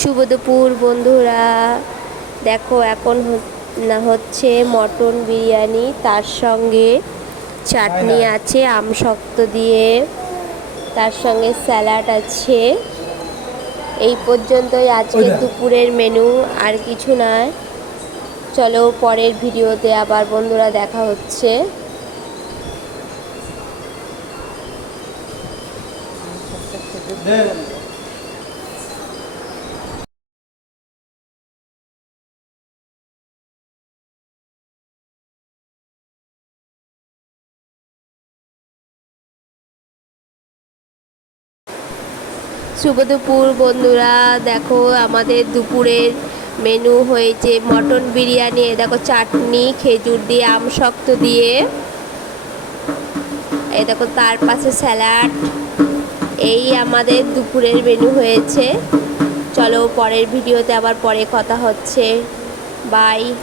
শুভ দুপুর বন্ধুরা। দেখো এখন না হচ্ছে মটন বিরিয়ানি তার সঙ্গে চাটনি আছে আম শক্ত দিয়ে। তার সঙ্গে স্যালাড আছে। এই পর্যন্তই আজকে দুপুরের মেনু আর কিছু নয়। চলো পরের ভিডিওতে আবার বন্ধুরা দেখা হচ্ছে। শুভ দুপুর বন্ধুরা। দেখো, আমাদের দুপুরের মেনু হয়েছে মটন বিরিয়ানি। এ দেখো, চাটনি, খেজুর দিয়ে, আম শক্ত দিয়ে। এ দেখো, তার পাশে স্যালাড। এই আমাদের দুপুরের মেনু হয়েছে। চলো, পরের ভিডিওতে আবার পরে কথা হচ্ছে। বাই।